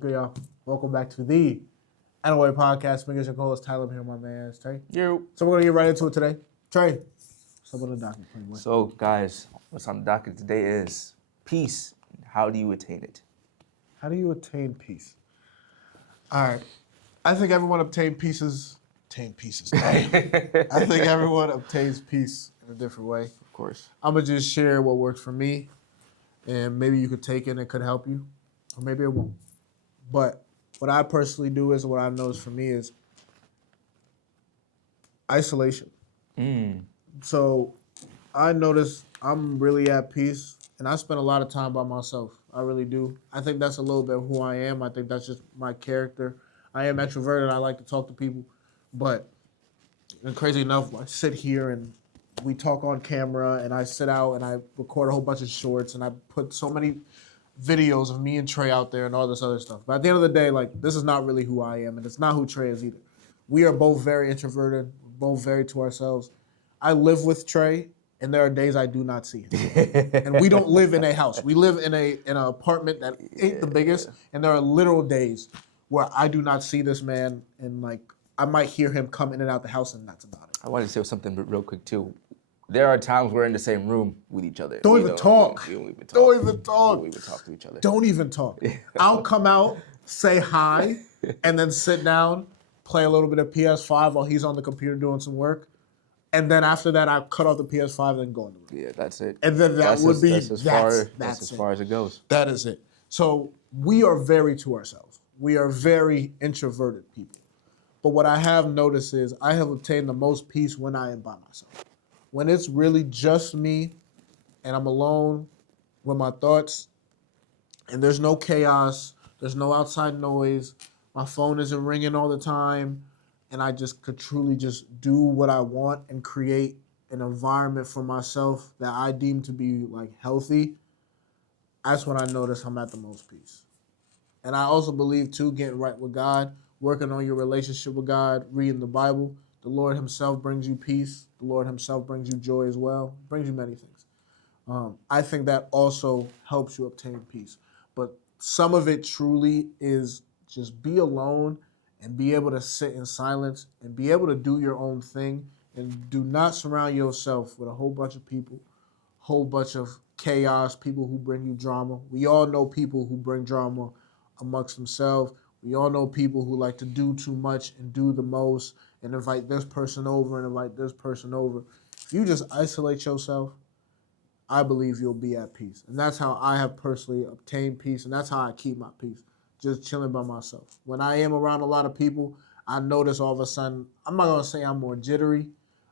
good, y'all? Welcome back to the Anaway Podcast. Fingers and co-host Tyler. I'm here, my man, Trey. Yo. So we're gonna get right into it today. Trey, what's up on the docket, Playboy? So, guys, what's on the docket today is peace. How do you attain it? How do you attain peace? All right, I think everyone obtain pieces. I think everyone obtains peace in a different way. Of course. I'm gonna just share what works for me, and maybe you could take it and it could help you, or maybe it won't. But what I personally do is, what I've noticed for me is isolation. So I notice I'm really at peace, and I spend a lot of time by myself. I really do. I think that's a little bit who I am. I think that's just my character. I am extroverted. I like to talk to people, but and crazy enough, I sit here and we talk on camera, and I sit out and I record a whole bunch of shorts, and I put so many videos of me and Trey out there and all this other stuff. But at the end of the day, like, this is not really who I am, and it's not who Trey is either. We are both very introverted, both very to ourselves. I live with Trey, and there are days I do not see him. And we don't live in a house. We live in an apartment that ain't the biggest, and there are literal days where I do not see this man, and like I might hear him come in and out the house, and that's about it. I wanted to say something real quick, too. There are times we're in the same room with each other. Don't even talk. We don't even talk. Don't even talk. We don't even talk to each other. Don't even talk. I'll come out, say hi, and then sit down, play a little bit of PS5 while he's on the computer doing some work. And then after that, I cut off the PS5 and then go in the room. Yeah, that's it. And then that's as far as it goes. That is it. So we are very to ourselves. We are very introverted people. But what I have noticed is I have obtained the most peace when I am by myself. When it's really just me and I'm alone with my thoughts and there's no chaos, there's no outside noise, my phone isn't ringing all the time, and I just could truly just do what I want and create an environment for myself that I deem to be like healthy, that's when I notice I'm at the most peace. And I also believe too, getting right with God, working on your relationship with God, reading the Bible, the Lord himself brings you peace. The Lord himself brings you joy as well, brings you many things. I think that also helps you obtain peace. But some of it truly is just be alone and be able to sit in silence and be able to do your own thing, and do not surround yourself with a whole bunch of people, whole bunch of chaos, people who bring you drama. We all know people who bring drama amongst themselves. We all know people who like to do too much and do the most and invite this person over and invite this person over. If you just isolate yourself, I believe you'll be at peace. And that's how I have personally obtained peace, and that's how I keep my peace, just chilling by myself. When I am around a lot of people, I notice all of a sudden, I'm not going to say I'm more jittery,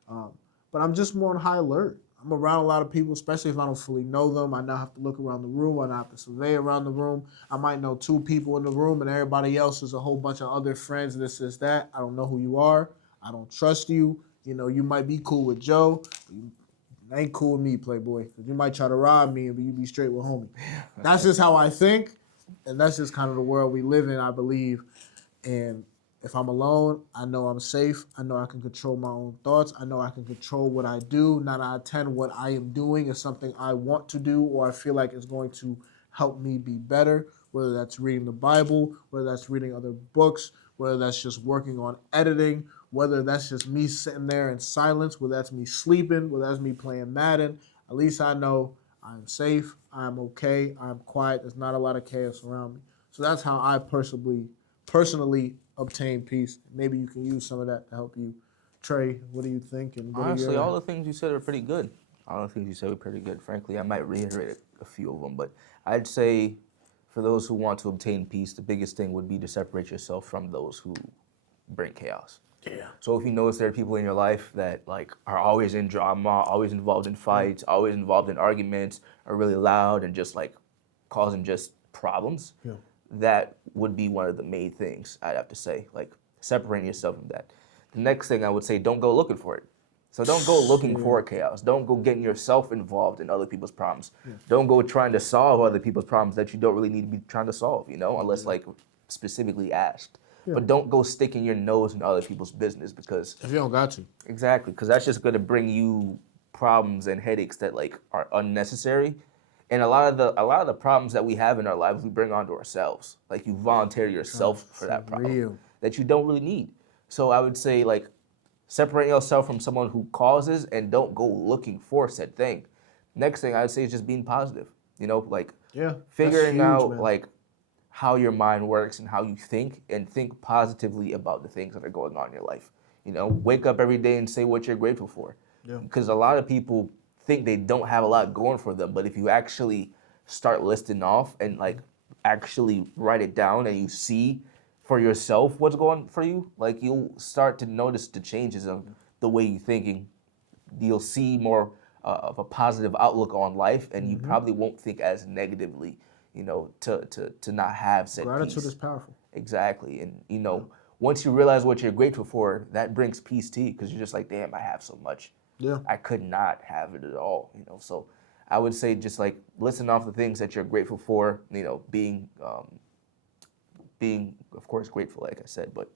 but I'm just more on high alert. I'm around a lot of people, especially if I don't fully know them. I now have to look around the room. I now have to survey around the room. I might know 2 people in the room, and everybody else is a whole bunch of other friends, this, that. I don't know who you are. I don't trust you. You know, you might be cool with Joe, but you ain't cool with me, Playboy. Because you might try to rob me, but you be straight with homie. That's just how I think, and that's just kind of the world we live in, I believe. And if I'm alone, I know I'm safe. I know I can control my own thoughts. I know I can control what I do. 9 out of 10, what I am doing is something I want to do, or I feel like it's going to help me be better, whether that's reading the Bible, whether that's reading other books, whether that's just working on editing, whether that's just me sitting there in silence, whether that's me sleeping, whether that's me playing Madden. At least I know I'm safe, I'm okay, I'm quiet, there's not a lot of chaos around me. So that's how I personally obtain peace. Maybe you can use some of that to help you. Trey, what do you think? And Honestly, all the things you said are pretty good. All the things you said were pretty good. Frankly, I might reiterate a few of them, but I'd say for those who want to obtain peace, the biggest thing would be to separate yourself from those who bring chaos. Yeah. So if you notice there are people in your life that like are always in drama, always involved in fights, always involved in arguments, are really loud and just like causing just problems, that would be one of the main things I'd have to say, like separating yourself from that. The next thing I would say, don't go looking for it. So don't go looking for chaos. Don't go getting yourself involved in other people's problems. Don't go trying to solve other people's problems that you don't really need to be trying to solve, unless like specifically asked. But don't go sticking your nose in other people's business, because if you don't got to. Exactly, because that's just going to bring you problems and headaches that like are unnecessary And a lot of the problems that we have in our lives we bring onto ourselves. Like you volunteer yourself for that problem real. that you don't really need. So I would say like separate yourself from someone who causes and don't go looking for said thing. Next thing I would say is just being positive. Like Yeah, that's figuring huge, out man. like how your mind works and how you think and think positively about the things that are going on in your life. Wake up every day and say what you're grateful for. Yeah. Because a lot of people think they don't have a lot going for them, but if you actually start listing off and like actually write it down and you see for yourself what's going for you, like you'll start to notice the changes of the way you're thinking. You'll see more of a positive outlook on life, and you probably won't think as negatively, to not have said Gratitude peace. is powerful. Exactly, and once you realize what you're grateful for, that brings peace to you because you're just like, damn, I have so much. Yeah. I could not have it at all, So I would say just like listen off the things that you're grateful for, being of course grateful, like I said, but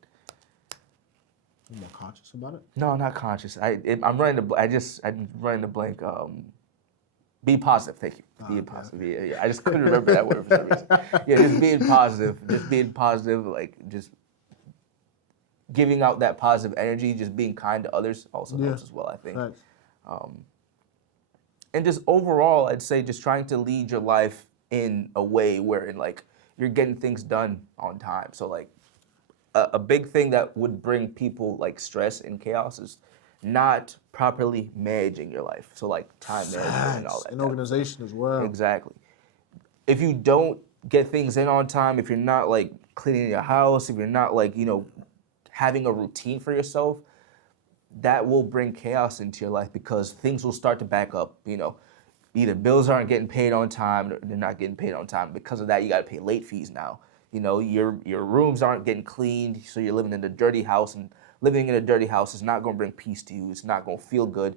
I'm more conscious about it. no, not conscious. I'm running the blank. Be positive. Thank you. Being positive. Yeah. I just couldn't remember that word for some reason. Yeah, just being positive. Just being positive. Like just giving out that positive energy. Just being kind to others also helps as well, I think. Thanks. And just overall, I'd say just trying to lead your life in a way where like you're getting things done on time. So like a big thing that would bring people like stress and chaos is not properly managing your life. So like time management and all that. And organization as well. Exactly. If you don't get things in on time, if you're not like cleaning your house, if you're not like, having a routine for yourself, that will bring chaos into your life because things will start to back up. Either bills aren't getting paid on time, or they're not getting paid on time. Because of that, you got to pay late fees now. Your rooms aren't getting cleaned, so you're living in a dirty house, and living in a dirty house is not going to bring peace to you. It's not going to feel good.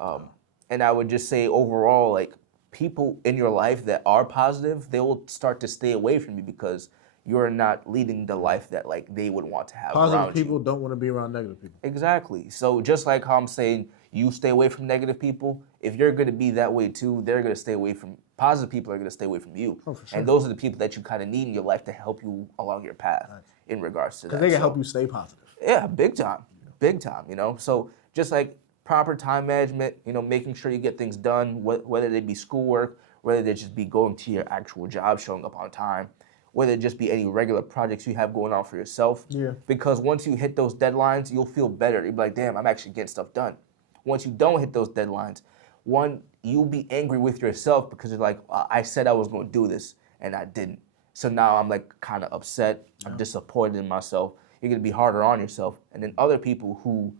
And I would just say overall, like people in your life that are positive, they will start to stay away from you because you're not leading the life that like they would want to have Positive around people you. don't want to be around negative people. Exactly. So just like how I'm saying you stay away from negative people, if you're going to be that way too, they're going to stay away from positive people are going to stay away from you. Oh, for sure. And those are the people that you kind of need in your life to help you along your path in regards to that. Because they can help you stay positive. Yeah, big time. Big time, So just like proper time management, making sure you get things done, whether they be schoolwork, whether they just be going to your actual job, showing up on time, whether it just be any regular projects you have going on for yourself. Yeah. Because once you hit those deadlines, you'll feel better. You'll be like, damn, I'm actually getting stuff done. Once you don't hit those deadlines, you'll be angry with yourself because you're like, I said I was going to do this and I didn't. So now I'm like kind of upset. I'm disappointed in myself. You're going to be harder on yourself. And then other people who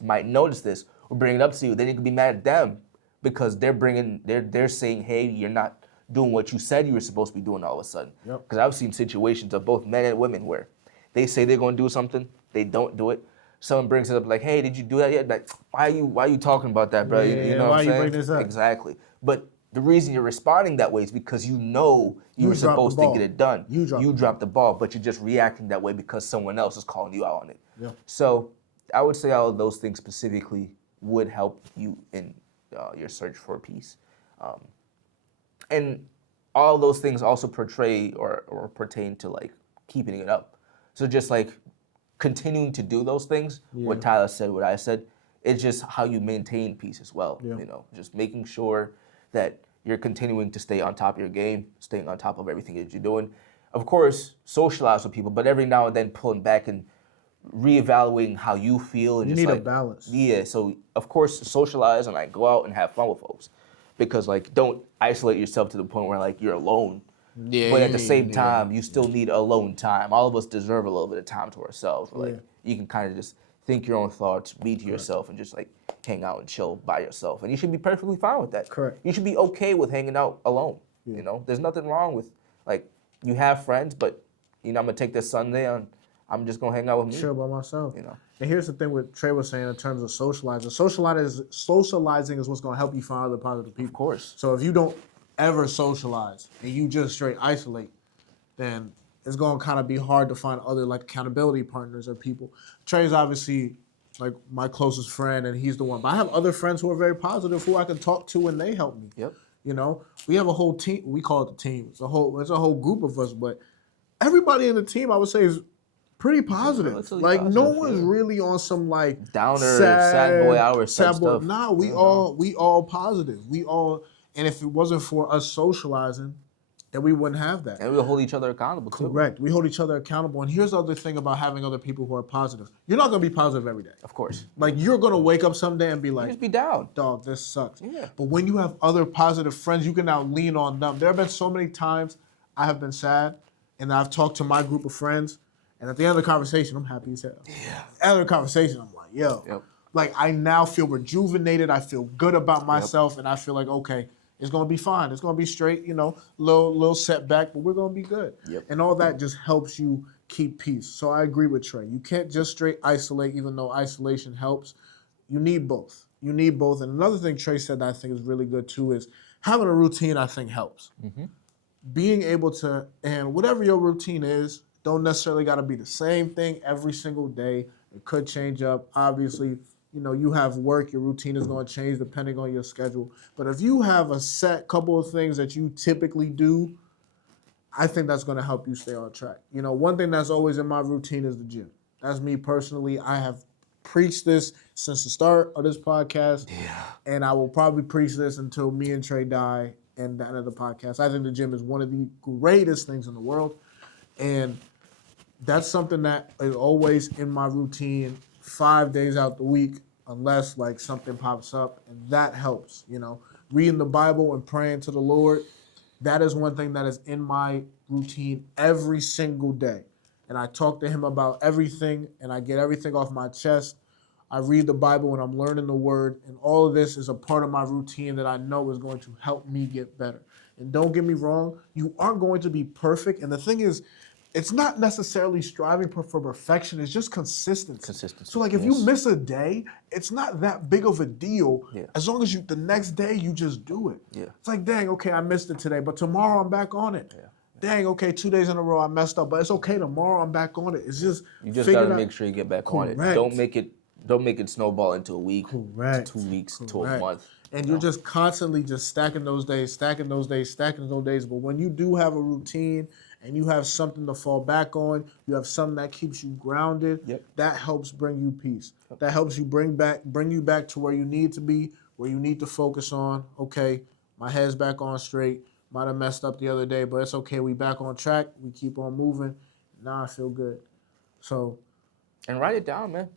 might notice this will bring it up to you. Then you can be mad at them because they're saying, hey, you're not doing what you said you were supposed to be doing all of a sudden. Because I've seen situations of both men and women where they say they're going to do something, they don't do it. Someone brings it up like, hey, did you do that yet? Like, why are you talking about that, bro? Yeah, you know why what I'm you saying? bring this up? Exactly. But the reason you're responding that way is because you know you were dropped the supposed to ball. get it done. You dropped the ball, but you're just reacting that way because someone else is calling you out on it. Yeah. So I would say all of those things specifically would help you in your search for peace. And all those things also portray or pertain to like keeping it up. So just like continuing to do those things, what Tyler said, what I said, it's just how you maintain peace as well. Yeah. Just making sure that you're continuing to stay on top of your game, staying on top of everything that you're doing. Of course, socialize with people, but every now and then pulling back and reevaluating how you feel and You just need a like balance. Yeah, so of course socialize and like go out and have fun with folks. Because like don't isolate yourself to the point where like you're alone. Yeah, But you at the need- same yeah. time, you still need alone time. All of us deserve a little bit of time to ourselves. Where, like you can kind of just think your own thoughts, be to yourself, and just like hang out and chill by yourself. And you should be perfectly fine with that. Correct. You should be okay with hanging out alone. There's nothing wrong with like you have friends, but I'm gonna take this Sunday and I'm just gonna hang out with me. Chill by myself. And here's the thing what Trey was saying in terms of socializing. Socializing is what's going to help you find other positive people. Of course. So if you don't ever socialize and you just straight isolate, then it's going to kind of be hard to find other like accountability partners or people. Trey's obviously like my closest friend and he's the one. But I have other friends who are very positive who I can talk to and they help me. Yep. You know, we have a whole team. We call it the team. It's a whole group of us, but everybody in the team, I would say, is pretty positive. relatively Like no positive, one's yeah. really on some like Downer, sad boy hours type stuff. Nah, we all positive. We all, and if it wasn't for us socializing, then we wouldn't have that. And we'll hold each other accountable too. Correct. We hold each other accountable. And here's the other thing about having other people who are positive. You're not gonna be positive every day. Of course. Like you're gonna wake up someday and be like, Just be down. dog, this sucks. Yeah. But when you have other positive friends, you can now lean on them. There have been so many times I have been sad and I've talked to my group of friends, and at the end of the conversation, I'm happy as hell. Yeah. At the end of the conversation, I'm like, yo. Yep. Like I now feel rejuvenated. I feel good about myself, and I feel like, okay, it's gonna be fine. It's gonna be straight, you know, little setback, but we're gonna be good. Yep. And all that just helps you keep peace. So I agree with Trey. You can't just straight isolate, even though isolation helps. You need both. You need both. And another thing Trey said that I think is really good too is having a routine, I think, helps. Being able to, and whatever your routine is, don't necessarily got to be the same thing every single day. It could change up. Obviously, you know, you have work, your routine is going to change depending on your schedule. But if you have a set couple of things that you typically do, I think that's going to help you stay on track. You know, one thing that's always in my routine is the gym. That's me personally. I have preached this since the start of this podcast. Yeah. And I will probably preach this until me and Trey die and the end of the podcast. I think the gym is one of the greatest things in the world. And that's something that is always in my routine 5 days out the week, unless like something pops up, and that helps, you know. Reading the Bible and praying to the Lord, that is one thing that is in my routine every single day. And I talk to him about everything, and I get everything off my chest. I read the Bible and I'm learning the word, and all of this is a part of my routine that I know is going to help me get better. And don't get me wrong, you aren't going to be perfect. And the thing is, it's not necessarily striving for perfection. It's just consistency. So like if you miss a day, it's not that big of a deal as long as you the next day you just do it. Yeah. It's like, dang, okay, I missed it today, but tomorrow I'm back on it. Yeah. Dang, okay, 2 days in a row I messed up, but it's okay. Tomorrow I'm back on it. It's just you just gotta make sure you get back on it. Don't make it snowball into a week, to 2 weeks, to a month. And you're just constantly just stacking those days. But when you do have a routine and you have something to fall back on, you have something that keeps you grounded, that helps bring you peace. That helps you bring you back to where you need to be, where you need to focus on, okay, my head's back on straight. Might have messed up the other day, but it's okay. We back on track. We keep on moving. Now I feel good. So. And write it down, man.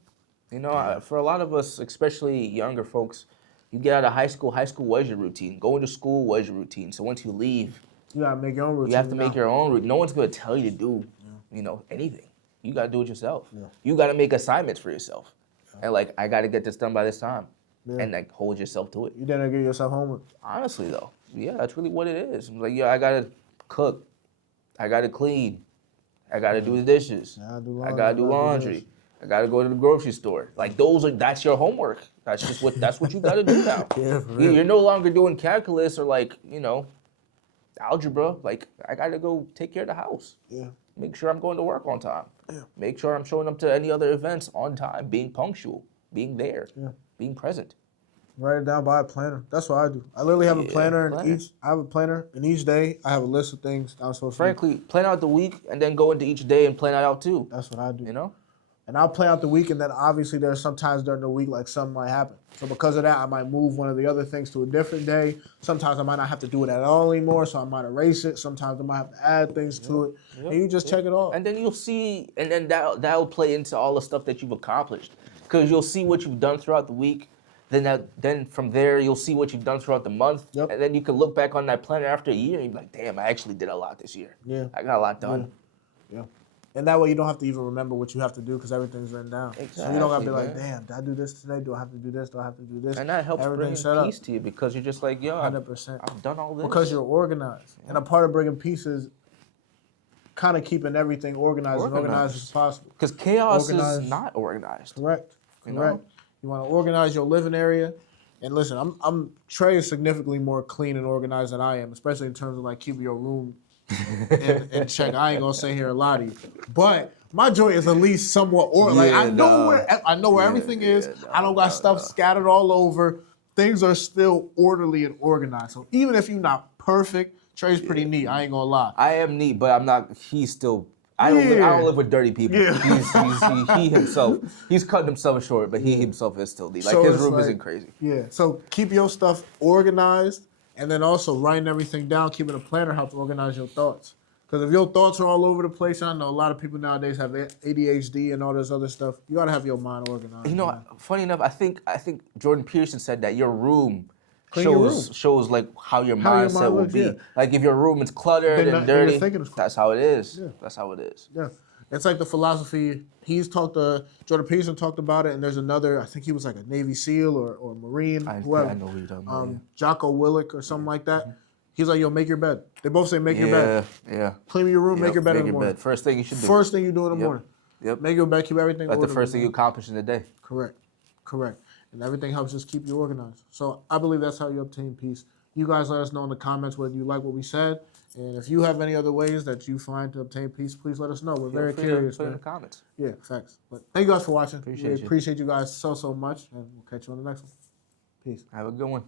You know, for a lot of us, especially younger folks, you get out of high school was your routine. Going to school was your routine. So once you leave, you gotta make your own routine. You have to make your own routine. No one's gonna tell you to do, you know, anything. You gotta do it yourself. Yeah. You gotta make assignments for yourself. Yeah. And like, I gotta get this done by this time. Yeah. And like, hold yourself to it. You didn't give yourself homework. Honestly though, yeah, that's really what it is. Like, yeah, I gotta cook. I gotta clean. I gotta do the dishes. I gotta do laundry. I gotta go to the grocery store. Like that's your homework. That's what you gotta do now. Yeah, for real. You're no longer doing calculus or like, you know, algebra. Like, I gotta go take care of the house. Yeah. Make sure I'm going to work on time. Yeah. Make sure I'm showing up to any other events on time, being punctual, being there, being present. Write it down by a planner. That's what I do. I literally have a planner in each day. I have a list of things I'm supposed to do. Frankly, plan out the week and then go into each day and plan it out too. That's what I do. You know? And I'll plan out the week, and then obviously there's sometimes during the week like something might happen. So because of that, I might move one of the other things to a different day. Sometimes I might not have to do it at all anymore, so I might erase it. Sometimes I might have to add things to it, and you just check it off. And then you'll see, and then that'll play into all the stuff that you've accomplished, because you'll see what you've done throughout the week. Then from there you'll see what you've done throughout the month, and then you can look back on that planner after a year and be like, damn, I actually did a lot this year. Yeah, I got a lot done. Yeah. And that way you don't have to even remember what you have to do because everything's written down. Exactly, so you don't have to be like, damn, did I do this today? Do I have to do this? Do I have to do this? And that helps bring peace to you because you're just like, yo, 100%. I've done all this. Because you're organized. Yeah. And a part of bringing peace is kind of keeping everything organized as possible. Because chaos is not organized. Correct. You want to organize your living area. And listen, Trey is significantly more clean and organized than I am, especially in terms of like keeping your room in check. I ain't gonna say here a lot of you, but my joint is at least somewhat organized. I know where everything is. I don't got stuff scattered all over. things are still orderly and organized. So even if you're not perfect, Trey's pretty neat. I ain't gonna lie. I am neat, but I'm not. He's still. I don't live with dirty people. Yeah. He himself. He's cutting himself short, but he himself is still neat. Like So his it's room like- isn't crazy. Yeah. So keep your stuff organized, and then also writing everything down, keeping a planner helps organize your thoughts. Because if your thoughts are all over the place, I know a lot of people nowadays have ADHD and all this other stuff. You gotta have your mind organized. You know, man. funny enough, I think Jordan Peterson said that your room Clean your shows like how your How your mindset mind will looks, be. yeah. Like if your room is cluttered Then and your dirty, thinking is cluttered. that's how it is. Yeah. That's how it is. Yeah. It's like the philosophy. Jordan Peterson talked about it, and there's another, I think he was like a Navy SEAL or Marine, whoever. I know who you're talking about. Jocko Willick or something like that. He's like, yo, make your bed. They both say make your bed. Yeah. Clean your room, make Yep, your bed in the your morning. bed. First thing you should do. First thing you do in the morning. Yep. Make your bed, keep everything That's the orderly, first thing man. you accomplish in the day. Correct. And everything helps just keep you organized. So I believe that's how you obtain peace. You guys let us know in the comments whether you like what we said. And if you have any other ways that you find to obtain peace, please let us know. We're very Feel free to curious, put it in man. the comments. Yeah, facts. But thank you guys for watching. Appreciate We you. appreciate you guys so much. And we'll catch you on the next one. Peace. Have a good one.